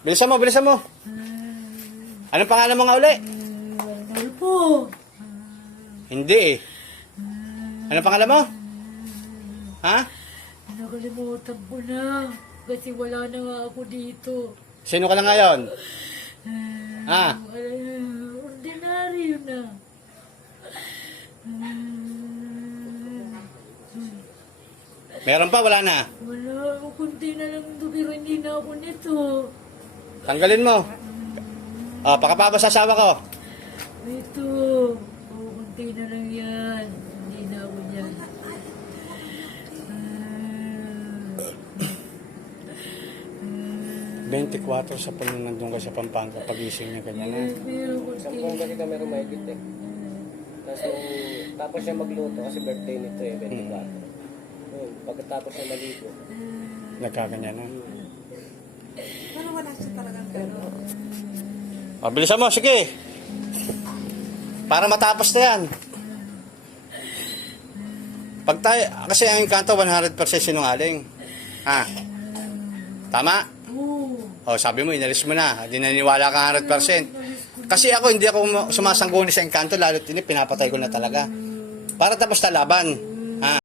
Bilisan mo, bilisan mo. Anong pangalan mo nga uli? Rodolfo. Hindi eh. Anong pangalan mo? Ha? Nakalimutan ko na. Kasi wala na nga ako dito. Sino ka na ngayon? Ha? Ordinaryo na. Meron pa, wala na. Wala, kunti na lang ito, pero hindi na ako nito. Tanggalin mo. O, pakapabas sa asawa ko. Ito, kunti na lang yan. Hindi na ako yan. 24 sa pag nandun ka sa Pampanga, pagising niya ganyan na. Pero Isang kunti. buwan kasi kami rumahigit eh. Tapos siya magluto kasi birthday nito eh, 24. Pagkatapos siya maligo. Nagkaganyan na. Pero wala siya talagang gano'n. O, bilisan mo, sige. Para matapos na yan. Pag tayo, kasi ang kanto 100% sinungaling. Ha? Tama? O, sabi mo, inalis mo na. Hindi naniniwala ka 100%. Kasi ako, hindi ako sumasangguni sa engkanto, lalo't ini, pinapatay ko na talaga. Para tapos na laban.